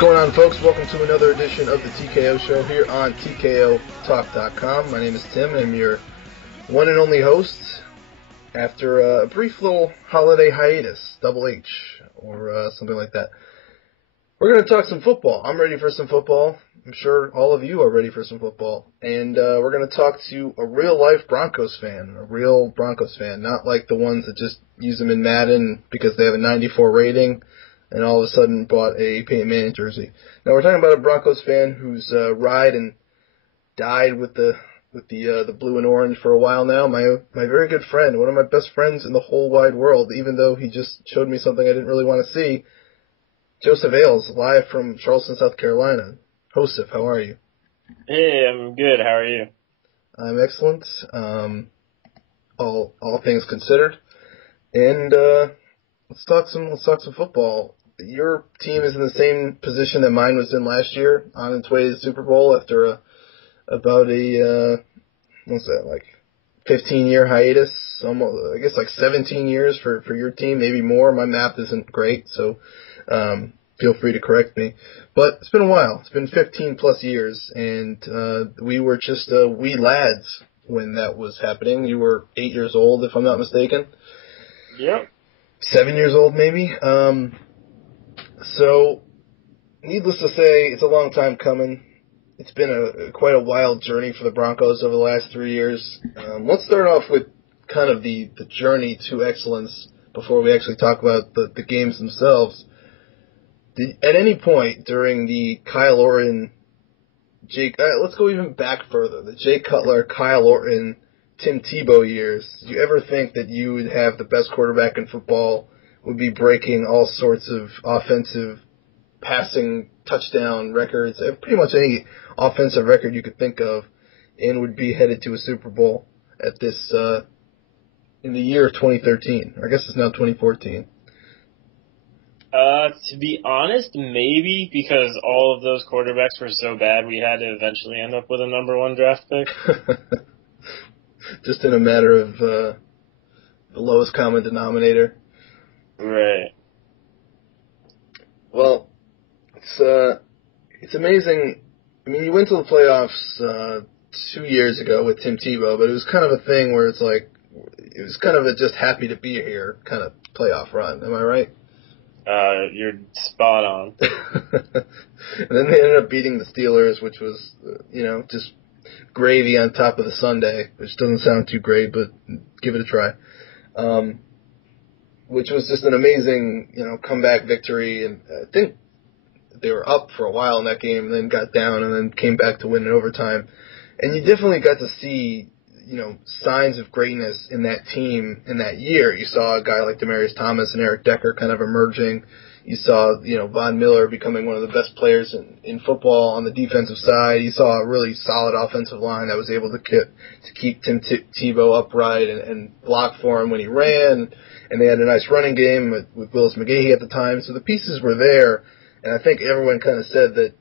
going on, folks? Welcome to another edition of the TKO Show here on TKOTalk.com. My name is Tim, and I'm your one and only host after a brief little holiday hiatus, double H, or something like that. We're going to talk some football. I'm ready for some football. I'm sure all of you are ready for some football. And we're going to talk to a real-life Broncos fan, not like the ones that just use them in Madden because they have a 94 rating and all of a sudden bought a Peyton Manning jersey. Now we're talking about a Broncos fan who's ride and died with the blue and orange for a while now. My very good friend, one of my best friends in the whole wide world, even though he just showed me something I didn't really want to see. Joseph Ailes, live from Charleston, South Carolina. Joseph, how are you? Hey, I'm good. How are you? I'm excellent. All things considered, and let's talk some football. Your team is in the same position that mine was in last year, on its way to the Super Bowl after about a 15-year hiatus, almost, I guess like 17 years for your team, maybe more. My math isn't great, so feel free to correct me. But it's been a while. It's been 15 plus years, and we were just wee lads when that was happening. You were 8 years old, if I'm not mistaken. Yep. 7 years old, maybe. So, needless to say, it's a long time coming. It's been quite a wild journey for the Broncos over the last 3 years. Let's start off with kind of the journey to excellence before we actually talk about the games themselves. At any point during the Kyle Orton, let's go even back further, the Jay Cutler, Kyle Orton, Tim Tebow years, did you ever think that you would have the best quarterback in football, would be breaking all sorts of offensive passing touchdown records, pretty much any offensive record you could think of, and would be headed to a Super Bowl at this in the year of 2013? I guess it's now 2014. To be honest, maybe, because all of those quarterbacks were so bad, we had to eventually end up with a number one draft pick. Just in a matter of the lowest common denominator. Right. Well, it's amazing. I mean, you went to the playoffs 2 years ago with Tim Tebow, but it was kind of a thing where it's like, it was kind of a just happy to be here kind of playoff run. Am I right? You're spot on. And then they ended up beating the Steelers, which was, just gravy on top of the sundae, which doesn't sound too great, but give it a try. Which was just an amazing, comeback victory. And I think they were up for a while in that game and then got down and then came back to win in overtime. And you definitely got to see, signs of greatness in that team in that year. You saw a guy like Demaryius Thomas and Eric Decker kind of emerging. You saw, Von Miller becoming one of the best players in football on the defensive side. You saw a really solid offensive line that was able to keep Tim Tebow upright and block for him when he ran. And they had a nice running game with Willis McGahee at the time. So the pieces were there. And I think everyone kind of said that,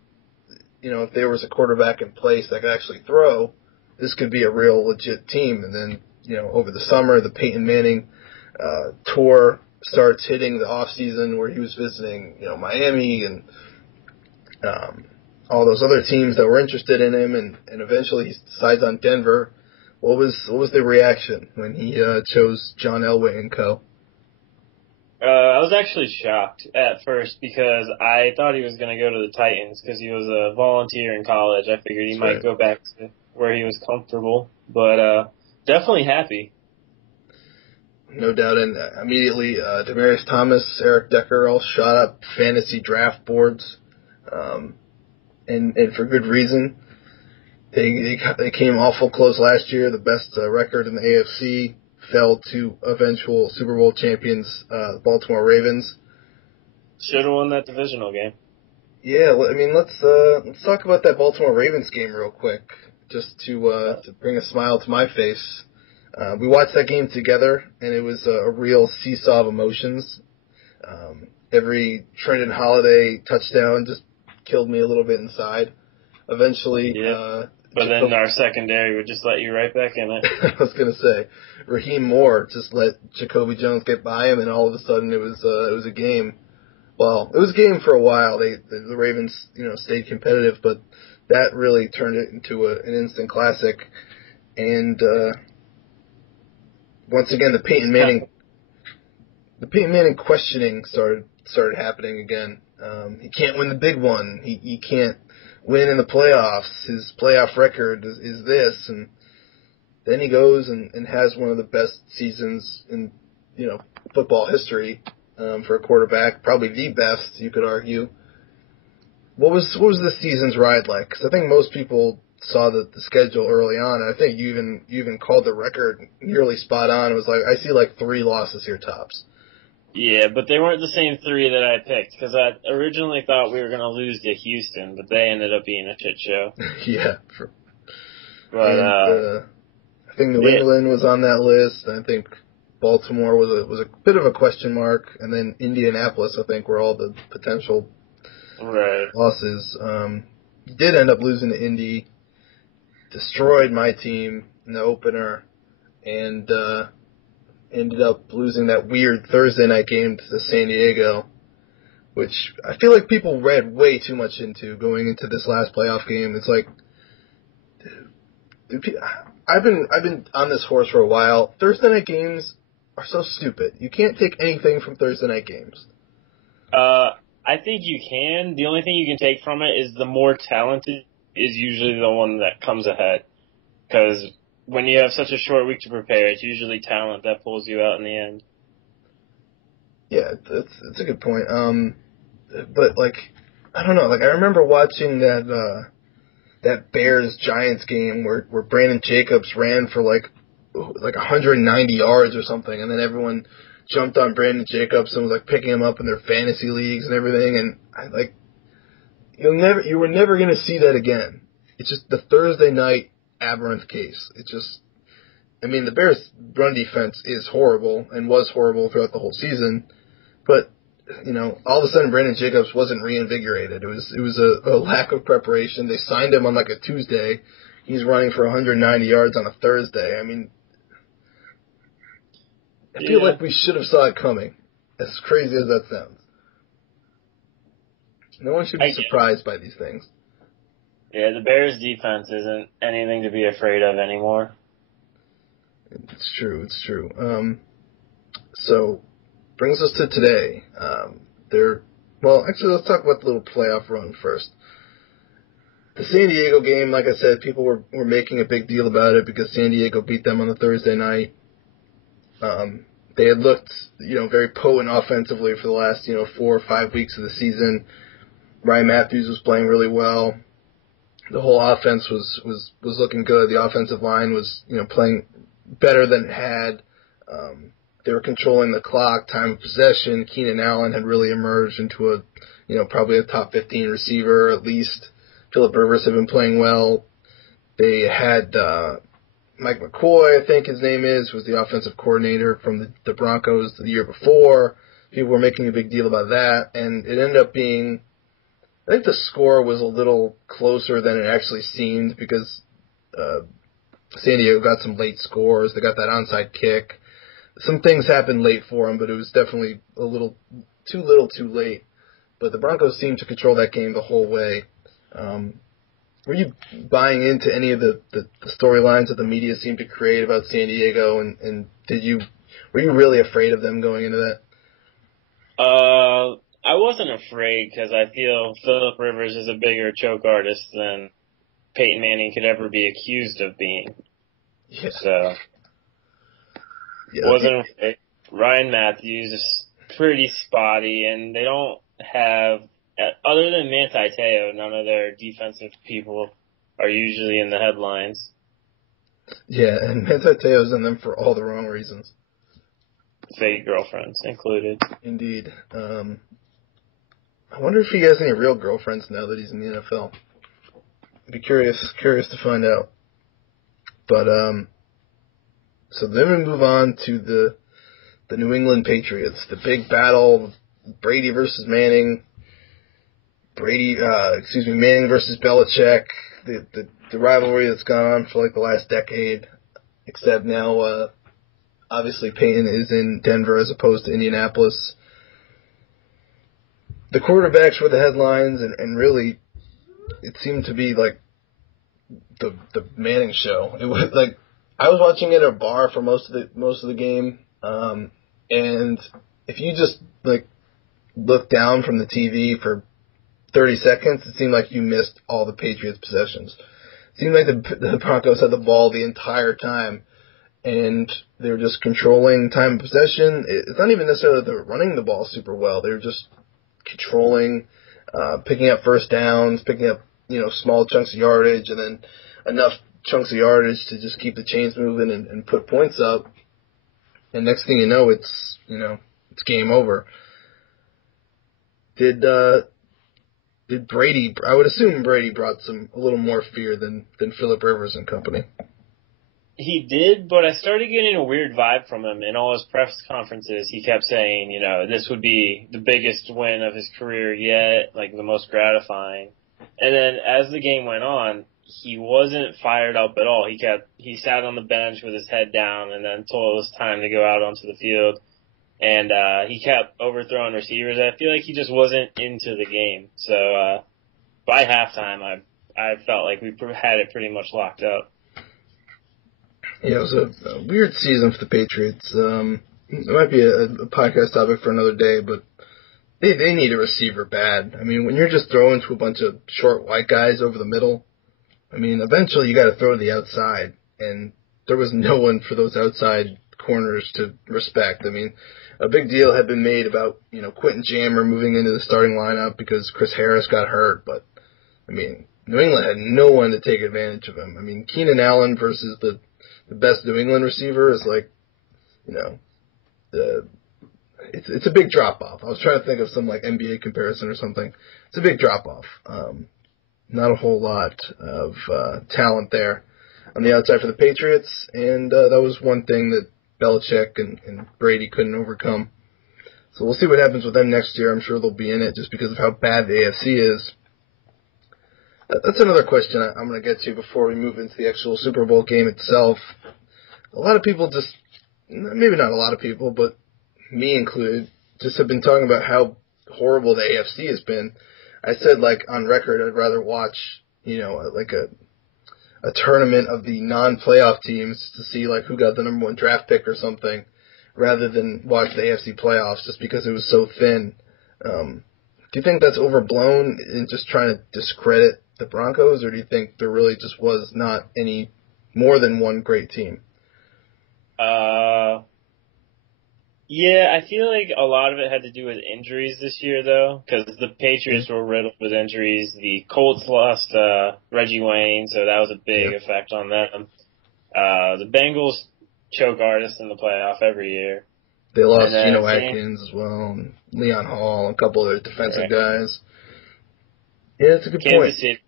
if there was a quarterback in place that could actually throw, this could be a real legit team. And then, over the summer, the Peyton Manning tour starts hitting the off season where he was visiting, Miami and all those other teams that were interested in him, and eventually he decides on Denver. What was the reaction when he chose John Elway and co? I was actually shocked at first because I thought he was going to go to the Titans because he was a volunteer in college. I figured he might go back to where he was comfortable, but definitely happy. No doubt, and immediately Demaryius Thomas, Eric Decker all shot up fantasy draft boards, and for good reason. They came awful close last year. The best record in the AFC fell to eventual Super Bowl champions, the Baltimore Ravens. Should have won that divisional game. Yeah, I mean, let's talk about that Baltimore Ravens game real quick, just to bring a smile to my face. We watched that game together, and it was a real seesaw of emotions. Every Trenton Holiday touchdown just killed me a little bit inside. Eventually, but then our secondary would just let you right back in it. I was gonna say, Raheem Moore just let Jacoby Jones get by him, and all of a sudden it was a game. Well, it was a game for a while. The Ravens, stayed competitive, but that really turned it into an instant classic. And once again, the Peyton Manning questioning started happening again. He can't win the big one. He can't win in the playoffs. His playoff record is this, and then he goes and has one of the best seasons in football history for a quarterback, probably the best, you could argue. What was the season's ride like? Because I think most people saw the schedule early on, and I think you even called the record nearly spot on. It was like, I see like 3 losses here tops. Yeah, but they weren't the same 3 that I picked, because I originally thought we were going to lose to Houston, but they ended up being a shit show. Yeah. But I think New England was on that list, and I think Baltimore was a bit of a question mark, and then Indianapolis, I think, were all the potential losses. You did end up losing to Indy, destroyed my team in the opener, and ended up losing that weird Thursday night game to San Diego, which I feel like people read way too much into going into this last playoff game. It's like, I've been on this horse for a while. Thursday night games are so stupid. You can't take anything from Thursday night games. I think you can. The only thing you can take from it is the more talented is usually the one that comes ahead. Because when you have such a short week to prepare, it's usually talent that pulls you out in the end. Yeah, that's a good point. But like, I don't know. Like, I remember watching that Bears-Giants game where Brandon Jacobs ran for like 190 yards or something, and then everyone jumped on Brandon Jacobs and was like picking him up in their fantasy leagues and everything. And you were never gonna see that again. It's just the Thursday night aberrant case. The Bears' run defense is horrible and was horrible throughout the whole season, but all of a sudden Brandon Jacobs wasn't reinvigorated. It was a lack of preparation. They signed him on like a Tuesday. He's running for 190 yards on a Thursday. I feel like we should have saw it coming, as crazy as that sounds. No one should be surprised by these things. Yeah, the Bears' defense isn't anything to be afraid of anymore. It's true. So, brings us to today. Let's talk about the little playoff run first. The San Diego game, like I said, people were making a big deal about it because San Diego beat them on the Thursday night. They had looked, very potent offensively for the last, 4 or 5 weeks of the season. Ryan Matthews was playing really well. The whole offense was looking good. The offensive line was, playing better than it had. They were controlling the clock, time of possession. Keenan Allen had really emerged into probably a top 15 receiver at least. Phillip Rivers had been playing well. They had Mike McCoy, I think his name was the offensive coordinator from the Broncos the year before. People were making a big deal about that, and it ended up being, I think the score was a little closer than it actually seemed because San Diego got some late scores. They got that onside kick. Some things happened late for them, but it was definitely a little too late. But the Broncos seemed to control that game the whole way. Were you buying into any of the storylines that the media seemed to create about San Diego, and were you really afraid of them going into that? I wasn't afraid because I feel Phillip Rivers is a bigger choke artist than Peyton Manning could ever be accused of being. Yeah. So, wasn't afraid. Ryan Matthews is pretty spotty, and they don't have, other than Manti Te'o, none of their defensive people are usually in the headlines. Yeah, and Manti Te'o's in them for all the wrong reasons. Fake girlfriends included. Indeed. I wonder if he has any real girlfriends now that he's in the NFL. I'd be curious to find out. But so then we move on to the New England Patriots, the big battle, Brady versus Manning. Manning versus Belichick, the rivalry that's gone on for like the last decade, except now, obviously Peyton is in Denver as opposed to Indianapolis. the quarterbacks were the headlines, and really, it seemed to be like the Manning show. It was like I was watching it at a bar for most of the game, and if you just like look down from the TV for 30 seconds, it seemed like you missed all the Patriots' possessions. It seemed like the Broncos had the ball the entire time, and they were just controlling time of possession. It's not even necessarily that they were running the ball super well. They were just controlling, picking up first downs, picking up, small chunks of yardage, and then enough chunks of yardage to just keep the chains moving and put points up. And next thing you know, it's game over. Did Brady? I would assume Brady brought a little more fear than Phillip Rivers and company. He did, but I started getting a weird vibe from him. In all his press conferences, he kept saying, this would be the biggest win of his career yet, like the most gratifying. And then as the game went on, he wasn't fired up at all. He sat on the bench with his head down and then told it was time to go out onto the field. And he kept overthrowing receivers. I feel like he just wasn't into the game. So by halftime, I felt like we had it pretty much locked up. Yeah, it was a weird season for the Patriots. It might be a podcast topic for another day, but they need a receiver bad. I mean, when you're just throwing to a bunch of short white guys over the middle, I mean, eventually you got to throw to the outside, and there was no one for those outside corners to respect. I mean, a big deal had been made about, Quentin Jammer moving into the starting lineup because Chris Harris got hurt, but, I mean, New England had no one to take advantage of him. I mean, Keenan Allen versus the best New England receiver is like, it's a big drop-off. I was trying to think of some, like, NBA comparison or something. It's a big drop-off. Not a whole lot of talent there on the outside for the Patriots, and that was one thing that Belichick and Brady couldn't overcome. So we'll see what happens with them next year. I'm sure they'll be in it just because of how bad the AFC is. That's another question I'm going to get to before we move into the actual Super Bowl game itself. A lot of people maybe not a lot of people, but me included, just have been talking about how horrible the AFC has been. I said, like, on record, I'd rather watch, like a tournament of the non-playoff teams to see, like, who got the number one draft pick or something, rather than watch the AFC playoffs just because it was so thin. Do you think that's overblown in just trying to discredit the Broncos, or do you think there really just was not any more than one great team? Yeah, I feel like a lot of it had to do with injuries this year, though, because the Patriots were riddled with injuries. The Colts lost Reggie Wayne, so that was a big effect on them. The Bengals choke artists in the playoff every year. They lost Geno Atkins as well, and Leon Hall, and a couple of their defensive guys. Yeah, it's a good point. Kansas City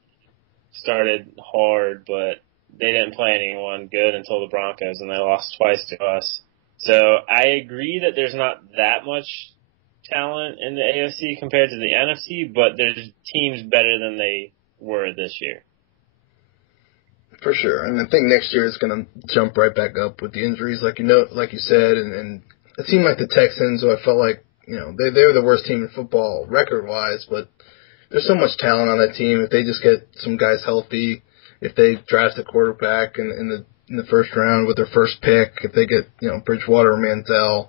started hard, but they didn't play anyone good until the Broncos, and they lost twice to us. So I agree that there's not that much talent in the AFC compared to the NFC, but there's teams better than they were this year. For sure. And I think next year is going to jump right back up with the injuries, like you said, and it seemed like the Texans, who I felt like, they were the worst team in football record-wise, but there's so much talent on that team. If they just get some guys healthy, if they draft a quarterback in the first round with their first pick, if they get, Bridgewater or Manziel,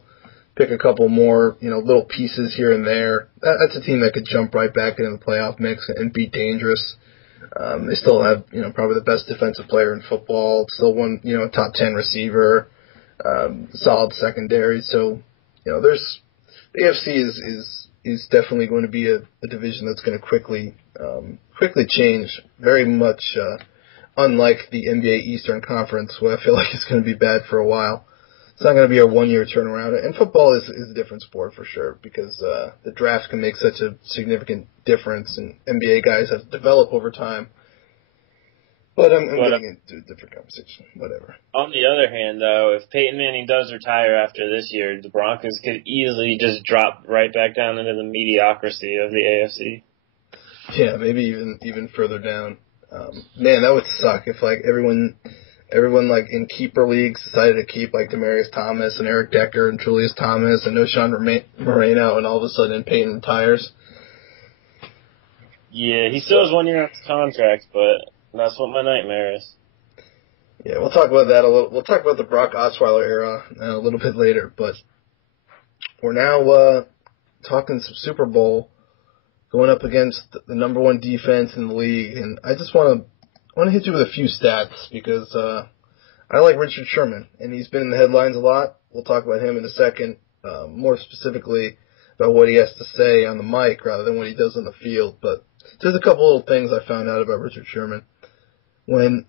pick a couple more, little pieces here and there, that's a team that could jump right back into the playoff mix and be dangerous. They still have, probably the best defensive player in football, still one, a top 10 receiver, solid secondary. So, the AFC is definitely going to be a division that's going to quickly change, very much, unlike the NBA Eastern Conference, where I feel like it's going to be bad for a while. It's not going to be a one-year turnaround. And football is a different sport for sure, because the draft can make such a significant difference, and NBA guys have to develop over time. But I'm getting into a different conversation. Whatever. On the other hand, though, if Peyton Manning does retire after this year, the Broncos could easily just drop right back down into the mediocrity of the AFC. Yeah, maybe even further down. Man, that would suck if like everyone like in keeper leagues decided to keep like Demaryius Thomas and Eric Decker and Julius Thomas and O'Shawn Moreno, and all of a sudden Peyton retires. Yeah, he still has 1 year on his contract, but that's what my nightmare is. Yeah, we'll talk about that a little. We'll talk about the Brock Osweiler era a little bit later, but we're now talking some Super Bowl, going up against the number one defense in the league, and I just want to hit you with a few stats because I like Richard Sherman, and he's been in the headlines a lot. We'll talk about him in a second, more specifically about what he has to say on the mic rather than what he does on the field. But there's a couple little things I found out about Richard Sherman. When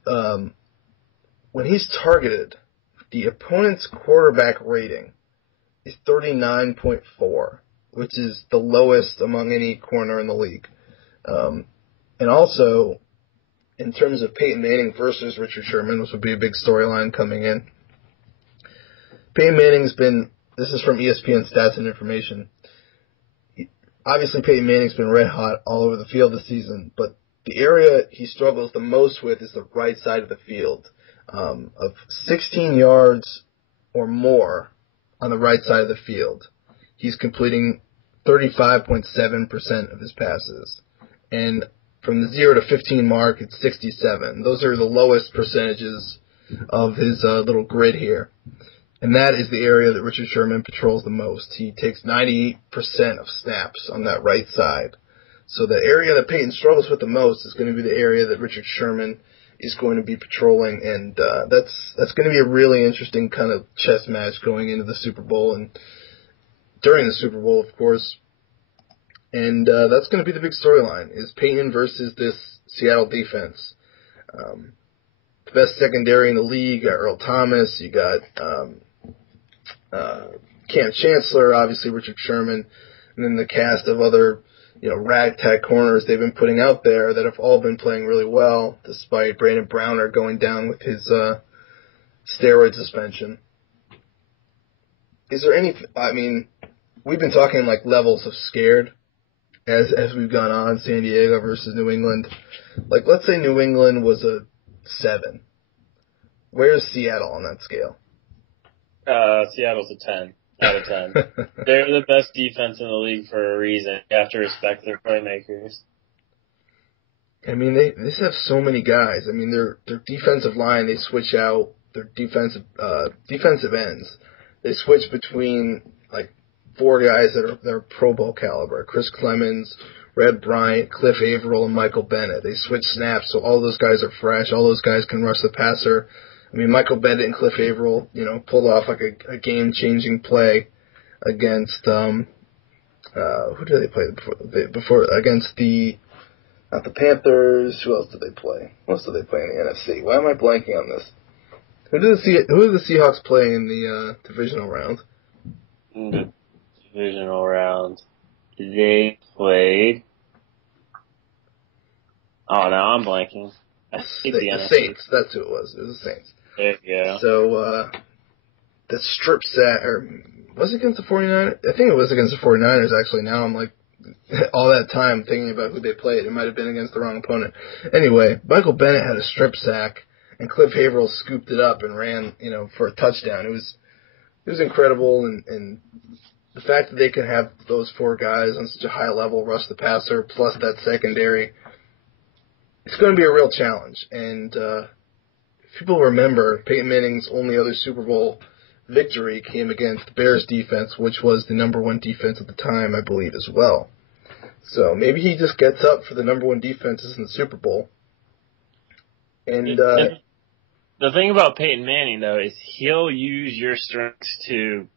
he's targeted, the opponent's quarterback rating is 39.4, which is the lowest among any corner in the league. And also, in terms of Peyton Manning versus Richard Sherman, which would be a big storyline coming in, Peyton Manning's been, this is from ESPN Stats and Information, obviously Peyton Manning's been red hot all over the field this season, but the area he struggles the most with is the right side of the field. Of 16 yards or more on the right side of the field, he's completing 35.7% of his passes. And from the 0 to 15 mark, it's 67. Those are the lowest percentages of his little grid here. And that is the area that Richard Sherman patrols the most. He takes 98% of snaps on that right side. So the area that Peyton struggles with the most is going to be the area that Richard Sherman is going to be patrolling, and that's going to be a really interesting kind of chess match going into the Super Bowl and during the Super Bowl, of course. And that's going to be the big storyline, is Peyton versus this Seattle defense. The best secondary in the league, you got Earl Thomas, you got Cam Chancellor, obviously Richard Sherman, and then the cast of other, ragtag corners they've been putting out there that have all been playing really well, despite Brandon Browner going down with his steroid suspension. Is there any, we've been talking like levels of scared as we've gone on, San Diego versus New England. Like, let's say New England was a 7. Where's Seattle on that scale? Seattle's a 10 out of 10. They're the best defense in the league for a reason. You have to respect their playmakers. They just have so many guys. Their defensive line, they switch out their defensive ends. They switch between like 4 guys that are Pro Bowl caliber: Chris Clemens, Red Bryant, Cliff Averill, and Michael Bennett. They switch snaps, so all those guys are fresh. All those guys can rush the passer. Michael Bennett and Cliff Averill, pulled off like a game-changing play against who did they play before? Against not the Panthers. Who else did they play? Who else did they play in the NFC? Why am I blanking on this? Who did the Seahawks play in the divisional round? The divisional round, they played. Oh, now I'm blanking. The Saints. That's who it was. It was the Saints. There you go. So, the strip sack, or was it against the 49ers? I think it was against the 49ers, actually. Now I'm like, all that time thinking about who they played. It might have been against the wrong opponent. Anyway, Michael Bennett had a strip sack, and Cliff Averill scooped it up and ran, for a touchdown. It was incredible, and the fact that they can have those 4 guys on such a high level rush the passer, plus that secondary, it's going to be a real challenge. And if people remember, Peyton Manning's only other Super Bowl victory came against the Bears defense, which was the number 1 defense at the time, I believe, as well. So maybe he just gets up for the number 1 defenses in the Super Bowl. And the thing about Peyton Manning, though, is he'll use your strengths to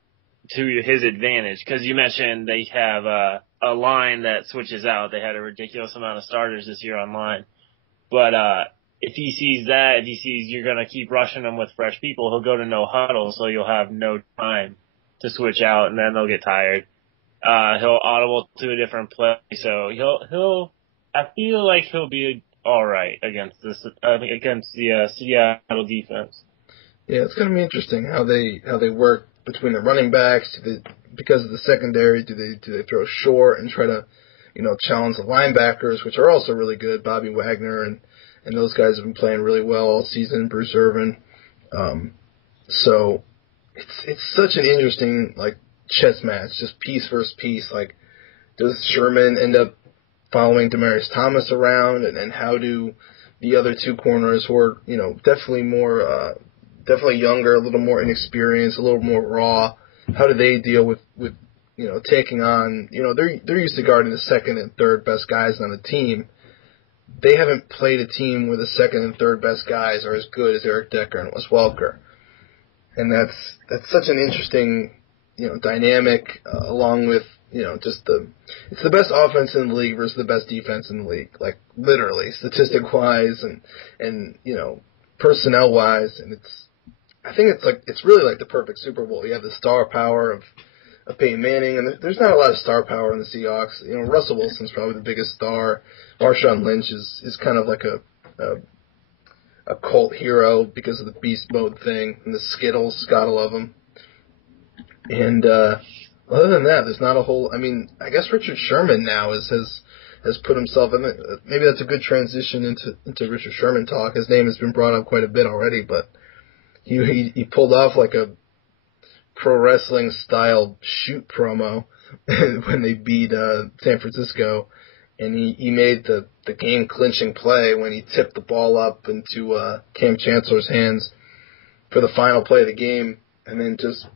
his advantage. Because you mentioned they have a line that switches out. They had a ridiculous amount of starters this year on line. But if he sees you're going to keep rushing them with fresh people, he'll go to no huddle, so you'll have no time to switch out, and then they'll get tired. He'll audible to a different play, so I feel like he'll be all right against the Seattle defense. Yeah, it's going to be interesting how they work between the running backs. Because of the secondary, do they throw short and try to challenge the linebackers, which are also really good. Bobby Wagner and those guys have been playing really well all season. Bruce Irvin. So it's such an interesting chess match, just piece versus piece. Does Sherman end up following Demaryius Thomas around, and how do the other two corners who are, definitely more, definitely younger, a little more inexperienced, a little more raw, how do they deal with taking on, they're used to guarding the second and third best guys on the team. They haven't played a team where the second and third best guys are as good as Eric Decker and Wes Welker. And that's such an interesting, dynamic, along with, it's the best offense in the league versus the best defense in the league, like literally, statistic-wise and personnel-wise. And I think it's really like the perfect Super Bowl. You have the star power of Peyton Manning, and there's not a lot of star power in the Seahawks. Russell Wilson's probably the biggest star. Marshawn Lynch is kind of like a cult hero because of the beast mode thing and the Skittles. Gotta love him. And other than that, there's not a whole. I mean, I guess Richard Sherman now has put himself in it. Maybe that's a good transition into Richard Sherman talk. His name has been brought up quite a bit already, but he pulled off like a pro wrestling style shoot promo when they beat San Francisco, and he made the game clinching play when he tipped the ball up into Cam Chancellor's hands for the final play of the game, and then just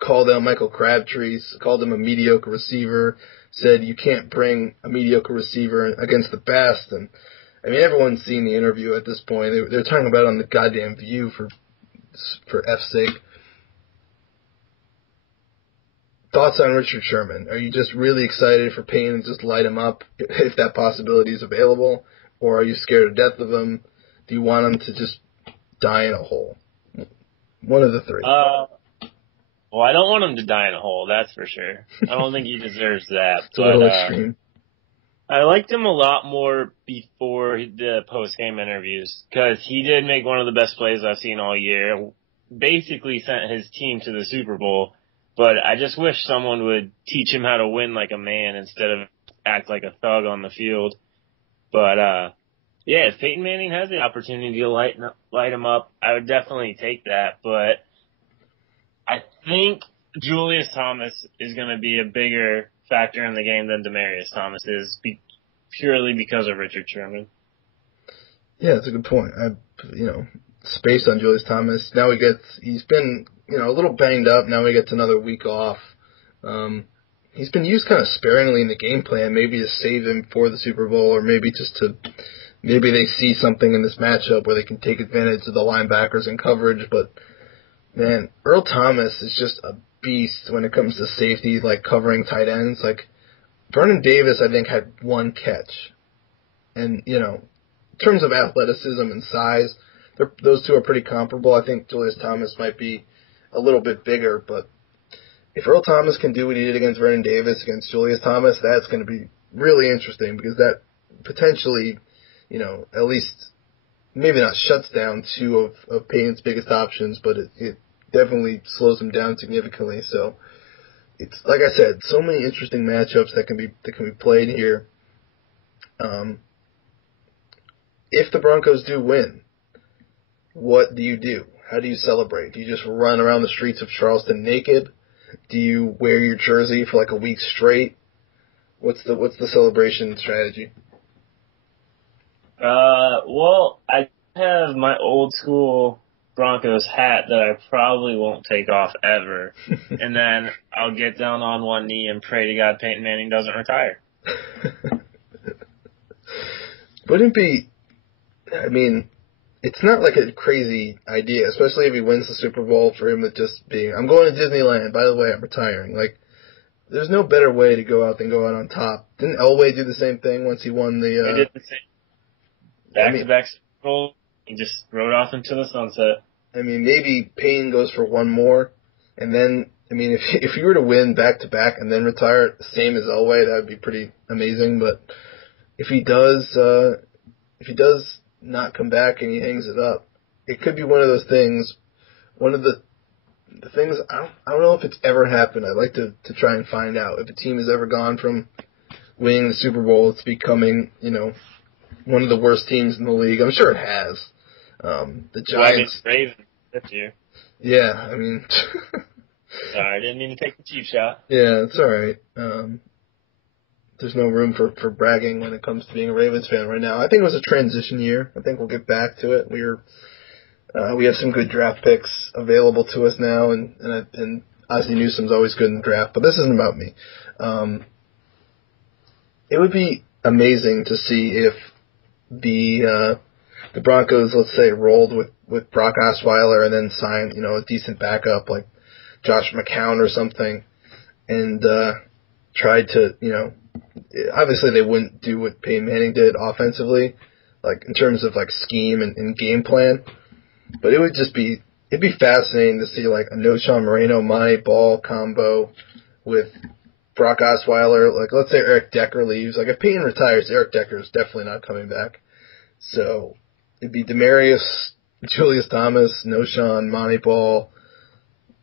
called out Michael Crabtree, called him a mediocre receiver, said you can't bring a mediocre receiver against the best. And I mean, everyone's seen the interview at this point. They're talking about it on the goddamn View for F's sake. Thoughts on Richard Sherman? Are you just really excited for Payne to just light him up if that possibility is available? Or are you scared to death of him? Do you want him to just die in a hole? One of the three. Well, I don't want him to die in a hole, that's for sure. I don't think he deserves that. It's a little extreme. I liked him a lot more before the post-game interviews because he did make one of the best plays I've seen all year. Basically sent his team to the Super Bowl. But I just wish someone would teach him how to win like a man instead of act like a thug on the field. But, yeah, if Peyton Manning has the opportunity to light him up, I would definitely take that. But I think Julius Thomas is going to be a bigger factor in the game than Demaryius Thomas is, purely because of Richard Sherman. Yeah, that's a good point. Space on Julius Thomas. Now he's been, a little banged up. Now he gets another week off. He's been used kind of sparingly in the game plan, maybe to save him for the Super Bowl, or maybe maybe they see something in this matchup where they can take advantage of the linebackers and coverage. But man, Earl Thomas is just a beast when it comes to safety, like covering tight ends. Like Vernon Davis, I think, had one catch, and in terms of athleticism and size, those two are pretty comparable. I think Julius Thomas might be a little bit bigger, but if Earl Thomas can do what he did against Vernon Davis against Julius Thomas, that's going to be really interesting because that potentially, at least maybe not shuts down two of Payton's biggest options, but it definitely slows him down significantly. So it's like I said, so many interesting matchups that can be played here. If the Broncos do win, what do you do? How do you celebrate? Do you just run around the streets of Charleston naked? Do you wear your jersey for like a week straight? What's the celebration strategy? Well, I have my old school Broncos hat that I probably won't take off ever. And then I'll get down on one knee and pray to God Peyton Manning doesn't retire. Wouldn't be, I mean, it's not like a crazy idea, especially if he wins the Super Bowl, for him to just be, I'm going to Disneyland, by the way, I'm retiring. Like, there's no better way to go out than go out on top. Didn't Elway do the same thing once he won the... He did the same. Back-to-back Super Bowl, he just rode off into the sunset. I mean, maybe Payne goes for one more, and then, I mean, if you were to win back-to-back and then retire, same as Elway, that would be pretty amazing, but if he does not come back and he hangs it up, it could be one of those things, one of the things, I don't know if it's ever happened. I'd like to try and find out if a team has ever gone from winning the Super Bowl to becoming, one of the worst teams in the league. I'm sure it has. The Giants. Ravens this year. Yeah, I mean. Sorry, I didn't mean to take the cheap shot. Yeah, it's all right. The there's no room for bragging when it comes to being a Ravens fan right now. I think it was a transition year. I think we'll get back to it. We have some good draft picks available to us now, and Ozzie Newsome's always good in the draft. But this isn't about me. It would be amazing to see if the Broncos, let's say, rolled with Brock Osweiler and then signed, a decent backup like Josh McCown or something, and tried to, obviously they wouldn't do what Peyton Manning did offensively, like in terms of like scheme and game plan, but it'd be fascinating to see like a No Sean Moreno, Monty Ball combo with Brock Osweiler. Like, let's say Eric Decker leaves. Like, if Peyton retires, Eric Decker is definitely not coming back. So it'd be Demaryius, Julius Thomas, No Sean, Monty Ball,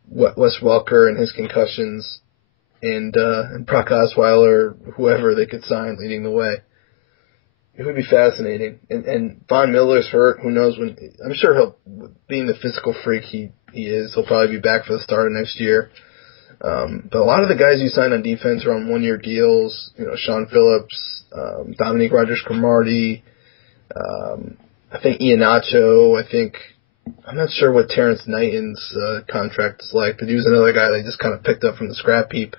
Wes Welker and his concussions, and Brock Osweiler, whoever they could sign leading the way. It would be fascinating. And Von Miller's hurt. Who knows when? I'm sure he'll, being the physical freak he is, he'll probably be back for the start of next year. But a lot of the guys you signed on defense are on one-year deals. Sean Phillips, Dominique Rodgers-Cromartie, I think Iheanacho. I'm not sure what Terrence Knighton's contract is like, but he was another guy they just kind of picked up from the scrap heap.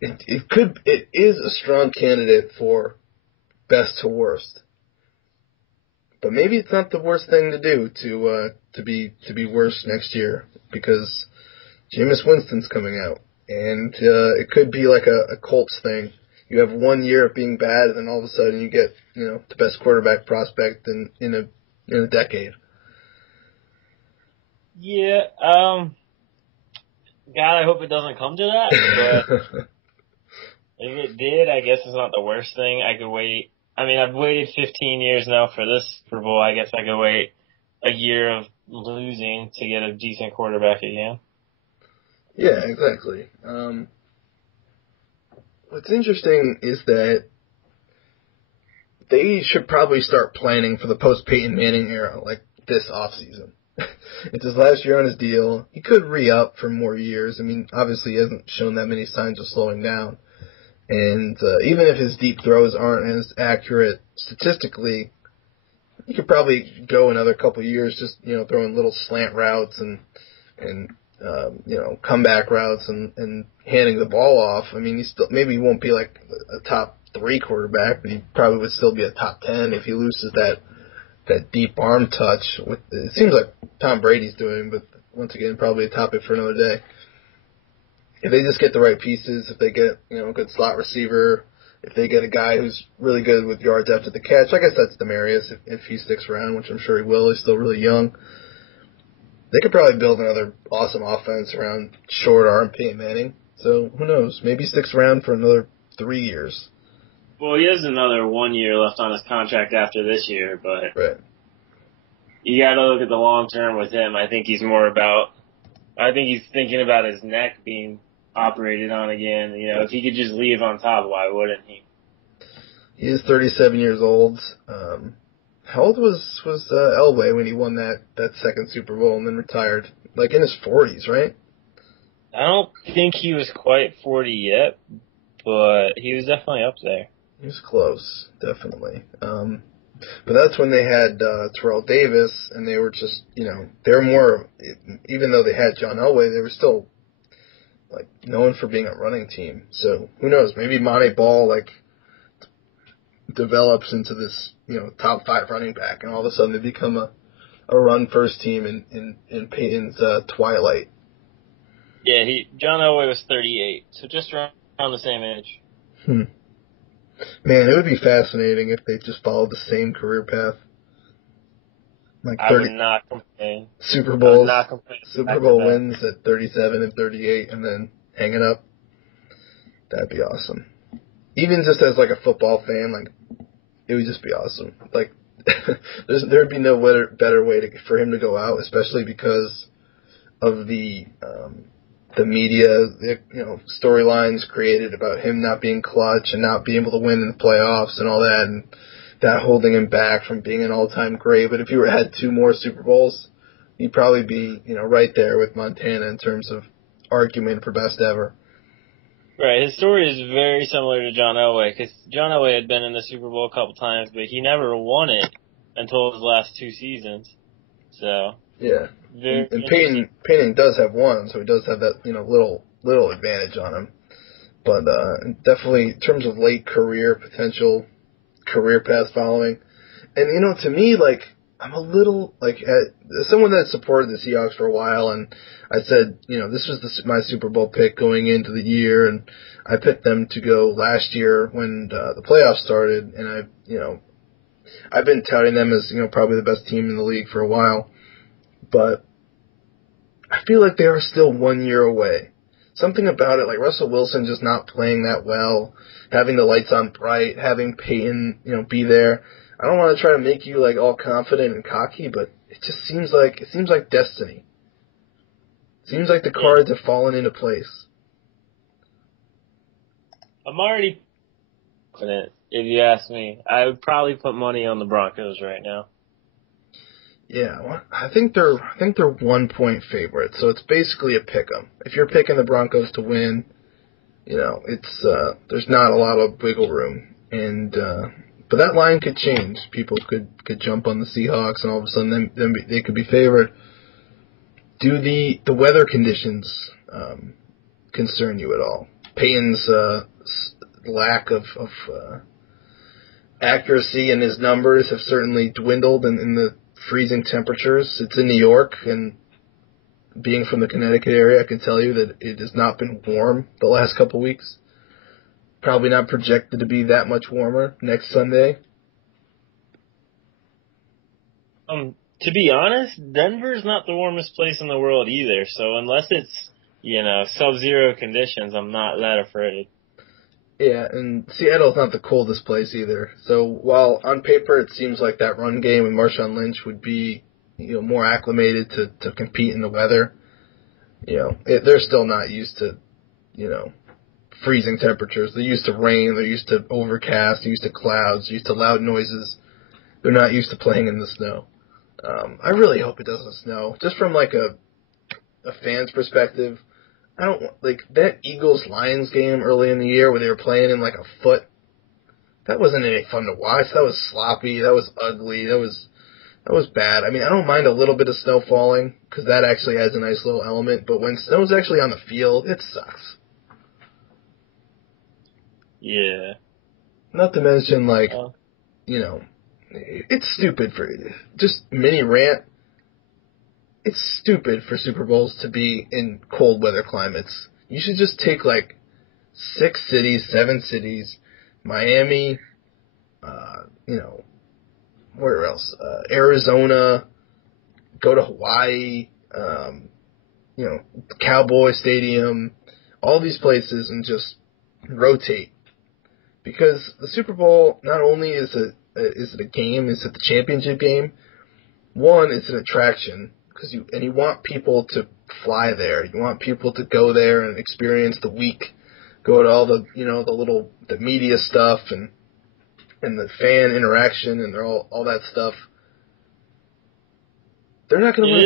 It is a strong candidate for best to worst, but maybe it's not the worst thing to do to be worse next year, because Jameis Winston's coming out, and it could be like a Colts thing. You have 1 year of being bad, and then all of a sudden you get the best quarterback prospect in a decade. Yeah. God, I hope it doesn't come to that. But if it did, I guess it's not the worst thing. I could wait. I mean, I've waited 15 years now for this Super Bowl. I guess I could wait a year of losing to get a decent quarterback again. Yeah, exactly. What's interesting is that they should probably start planning for the post-Peyton Manning era, like this offseason. It's his last year on his deal. He could re-up for more years. I mean, obviously he hasn't shown that many signs of slowing down. And even if his deep throws aren't as accurate statistically, he could probably go another couple of years just, throwing little slant routes and comeback routes and handing the ball off. I mean, maybe he won't be like a top 3 quarterback, but he probably would still be a top 10 if he loses that deep arm touch. It seems like Tom Brady's doing, but once again, probably a topic for another day. If they just get the right pieces, if they get a good slot receiver, if they get a guy who's really good with yards after the catch, I guess that's Demaryius if he sticks around, which I'm sure he will. He's still really young. They could probably build another awesome offense around short arm Peyton Manning. So who knows? Maybe he sticks around for another 3 years. Well, he has another 1 year left on his contract after this year, but right. You got to look at the long term with him. I think he's thinking about his neck being operated on again. If he could just leave on top, why wouldn't he? He is 37 years old. How old was Elway when he won that second Super Bowl and then retired? Like in his 40s, right? I don't think he was quite 40 yet, but he was definitely up there. He was close, definitely. But that's when they had Terrell Davis, and they were just, they were more, even though they had John Elway, they were still like known for being a running team. So who knows? Maybe Monty Ball develops into this top 5 running back, and all of a sudden they become a run first team in Peyton's twilight. Yeah, John Elway was 38, so just around the same age. Man, it would be fascinating if they just followed the same career path. Like 30, I would not complain. Super Bowls, Super Bowl wins at 37 and 38, and then hang it up. That'd be awesome. Even just as like a football fan, like it would just be awesome. Like there'd be no better way for him to go out, especially because of the media, storylines created about him not being clutch and not being able to win in the playoffs and all that, and that holding him back from being an all-time great. But if he had 2 more Super Bowls, he'd probably be, right there with Montana in terms of argument for best ever. Right, his story is very similar to John Elway, because John Elway had been in the Super Bowl a couple times, but he never won it until his last 2 seasons. So, Yeah, very and interesting. Payton does have one, so he does have that little advantage on him. But definitely in terms of late career potential, career path following, and to me, like, I'm a little like as someone that supported the Seahawks for a while, and I said, this was my Super Bowl pick going into the year, and I picked them to go last year when the playoffs started, and I've been touting them as probably the best team in the league for a while, but I feel like they are still 1 year away. Something about it, like Russell Wilson just not playing that well, having the lights on bright, having Peyton, be there. I don't want to try to make you like all confident and cocky, but it just seems like destiny. Seems like the cards have fallen into place. I'm already confident, if you ask me. I would probably put money on the Broncos right now. Yeah, well, I think they're 1-point favorites, so it's basically a pick 'em. If you're picking the Broncos to win, it's there's not a lot of wiggle room, and but that line could change. People could jump on the Seahawks, and all of a sudden they could be favored. Do the weather conditions concern you at all? Payton's lack of accuracy in his numbers have certainly dwindled in the freezing temperatures. It's in New York, and being from the Connecticut area, I can tell you that it has not been warm the last couple weeks. Probably not projected to be that much warmer next Sunday. To be honest, Denver's not the warmest place in the world either, so unless it's, sub-zero conditions, I'm not that afraid. Yeah, and Seattle's not the coldest place either. So while on paper it seems like that run game and Marshawn Lynch would be, more acclimated to compete in the weather, they're still not used to, freezing temperatures. They're used to rain, they're used to overcast, they're used to clouds, they're used to loud noises. They're not used to playing in the snow. I really hope it doesn't snow. Just from like a fan's perspective, I don't like that Eagles-Lions game early in the year where they were playing in like a foot. That wasn't any fun to watch. That was sloppy. That was ugly. That was bad. I mean, I don't mind a little bit of snow falling because that actually adds a nice little element. But when snow's actually on the field, it sucks. Yeah. Not to mention, like, it's stupid for just mini rant. It's stupid for Super Bowls to be in cold weather climates. You should just take like 6 cities, 7 cities, Miami, where else? Arizona, go to Hawaii, Cowboy Stadium, all these places, and just rotate. Because the Super Bowl, not only is it a game, is it the championship game? One, it's an attraction. And you want people to fly there. You want people to go there and experience the week, go to all the the media stuff and the fan interaction and all that stuff. They're not going to win.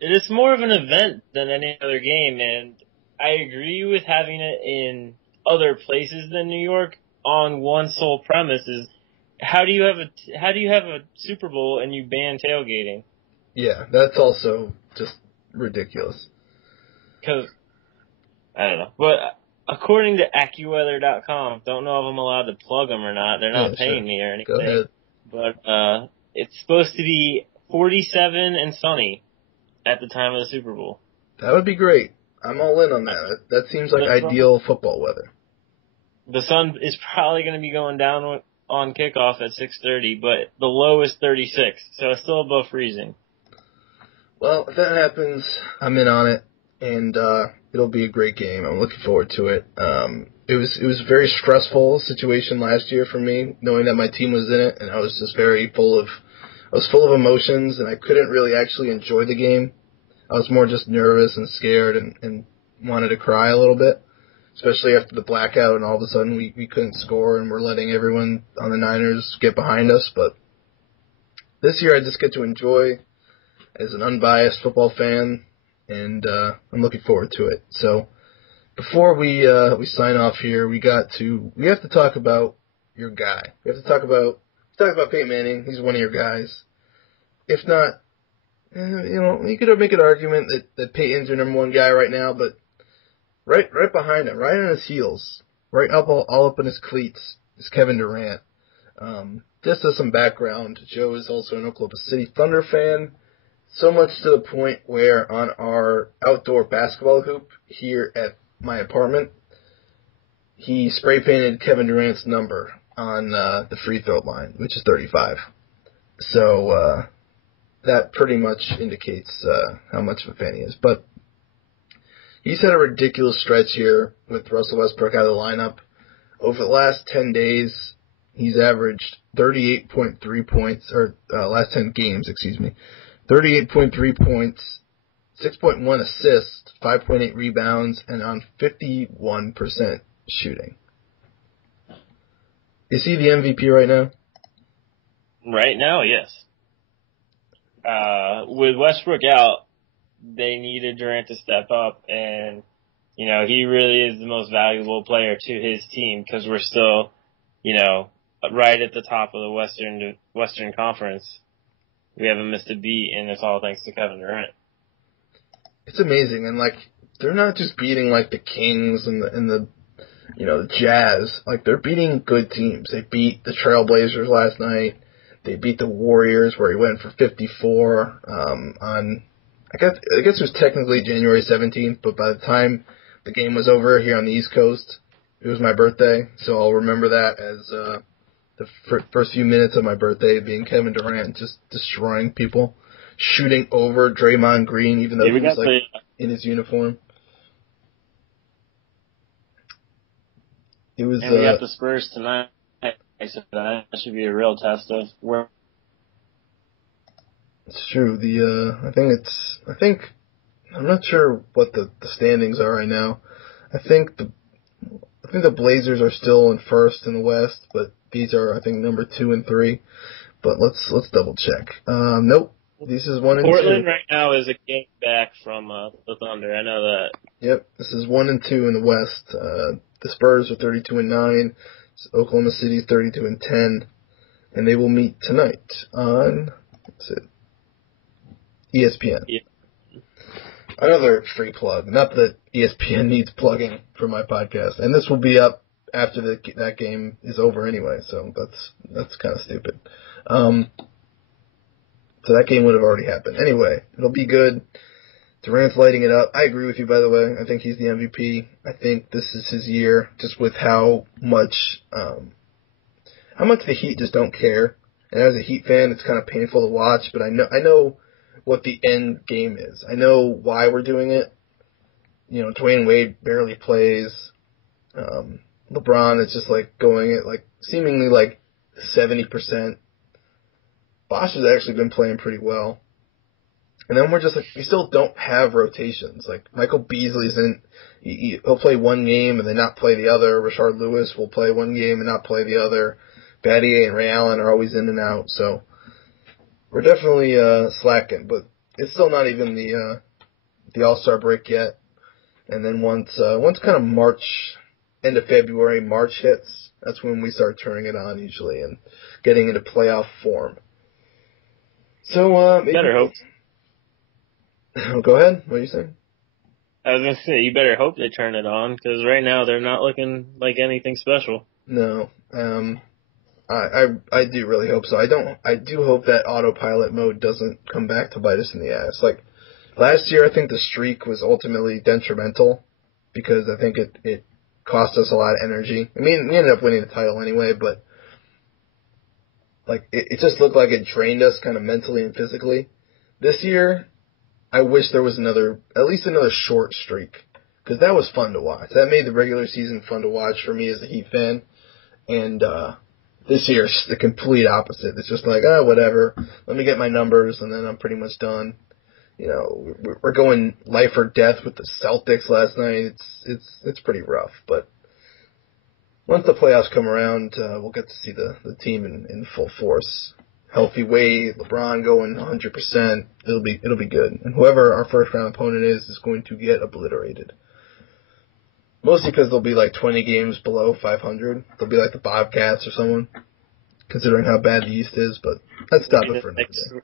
It is more of an event than any other game, and I agree with having it in other places than New York on one sole premise: is how do you have a Super Bowl and you ban tailgating? Yeah, that's also just ridiculous. Because, I don't know. But according to AccuWeather.com, don't know if I'm allowed to plug them or not. They're not paying me or anything. Go ahead. But it's supposed to be 47 and sunny at the time of the Super Bowl. That would be great. I'm all in on that. That seems like ideal football weather. The sun is probably going to be going down on kickoff at 6:30, but the low is 36, so it's still above freezing. Well, if that happens, I'm in on it, and it'll be a great game. I'm looking forward to it. It was a very stressful situation last year for me, knowing that my team was in it, and I was just full of emotions, and I couldn't really actually enjoy the game. I was more just nervous and scared and wanted to cry a little bit, especially after the blackout, and all of a sudden we couldn't score, and we're letting everyone on the Niners get behind us. But this year I just get to enjoy as an unbiased football fan, and I'm looking forward to it. So before we sign off here, we have to talk about your guy. We have to talk about Peyton Manning. He's one of your guys. If not, you could make an argument that Peyton's your number one guy right now, but right behind him, right on his heels, right up all up in his cleats, is Kevin Durant. Just as some background, Joe is also an Oklahoma City Thunder fan, so much to the point where on our outdoor basketball hoop here at my apartment, he spray painted Kevin Durant's number on the free throw line, which is 35. So that pretty much indicates how much of a fan he is. But he's had a ridiculous stretch here with Russell Westbrook out of the lineup. Over the last 10 days, he's averaged 38.3 points, or last 10 games, 38.3 points, 6.1 assists, 5.8 rebounds, and on 51% shooting. Is he the MVP right now? Right now, yes. With Westbrook out, they needed Durant to step up, and he really is the most valuable player to his team because we're still, right at the top of the Western Conference. We haven't missed a beat, and it's all thanks to Kevin Durant. It's amazing, and they're not just beating the Kings and the the Jazz. They're beating good teams. They beat the Trailblazers last night. They beat the Warriors, where he went for 54 on. I guess it was technically January 17th, but by the time the game was over here on the East Coast, it was my birthday, so I'll remember that as the first few minutes of my birthday being Kevin Durant just destroying people, shooting over Draymond Green, even though he was in his uniform. It was. And we got the Spurs tonight, so that should be a real test of where. It's true. I think I'm not sure what the standings are right now. I think the Blazers are still in first in the West, but these are, I think, number 2 and 3. But let's double check. Nope. This is 1 and 2. Portland right now is a game back from the Thunder. I know that. Yep. This is 1 and 2 in the West. The Spurs are 32 and 9. Oklahoma City is 32 and 10, and they will meet tonight on ESPN. Yeah. Another free plug. Not that ESPN needs plugging for my podcast, and this will be up after that game is over anyway. So that's kind of stupid. So that game would have already happened. Anyway, it'll be good. Durant's lighting it up. I agree with you, by the way. I think he's the MVP. I think this is his year, just with how much the Heat just don't care. And as a Heat fan, it's kind of painful to watch, but I know what the end game is. I know why we're doing it. Dwayne Wade barely plays. LeBron is just going at seemingly 70%. Bosh has actually been playing pretty well. And then we're just we still don't have rotations. Michael Beasley he'll play one game and then not play the other. Rashard Lewis will play one game and not play the other. Battier and Ray Allen are always in and out. So we're definitely slacking, but it's still not even the All-Star break yet. And then once kind of March, end of February, March hits, that's when we start turning it on usually and getting into playoff form. So maybe better hope. Go ahead. What are you saying? I was gonna say you better hope they turn it on because right now they're not looking like anything special. No. I do really hope so. I do hope that autopilot mode doesn't come back to bite us in the ass. Last year, I think the streak was ultimately detrimental because I think it cost us a lot of energy. I mean, we ended up winning the title anyway, but it just looked like it drained us kind of mentally and physically. This year, I wish there was at least another short streak because that was fun to watch. That made the regular season fun to watch for me as a Heat fan, and this year it's the complete opposite. It's just whatever. Let me get my numbers, and then I'm pretty much done. We're going life or death with the Celtics last night. It's pretty rough, but once the playoffs come around, we'll get to see the team in full force. Healthy Wade, LeBron going 100%. It'll be good. And whoever our first round opponent is going to get obliterated. Mostly because they'll be like 20 games below 500. They'll be like the Bobcats or someone, considering how bad the East is, but that's a topic for another day.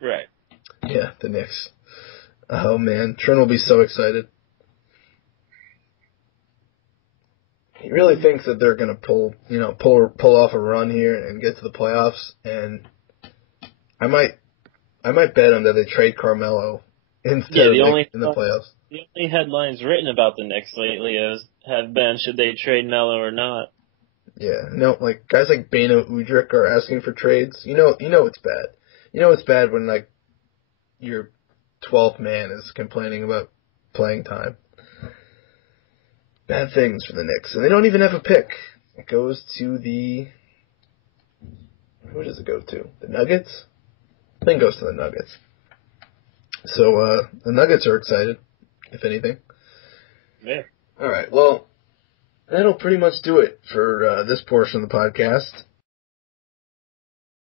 Right. Yeah, the Knicks. Oh man, Trent will be so excited. He really thinks that they're gonna pull off a run here and get to the playoffs, and I might bet him that they trade Carmelo instead of Nick in the playoffs. The only headlines written about the Knicks lately have been should they trade Melo or not. Yeah, no, like guys like Beno Udrih are asking for trades. You know it's bad. You know it's bad when like your 12th man is complaining about playing time. Bad things for the Knicks, and they don't even have a pick. It goes to who does it go to? The Nuggets? I think it goes to the Nuggets. So the Nuggets are excited, if anything. Yeah. All right. Well, that'll pretty much do it for this portion of the podcast.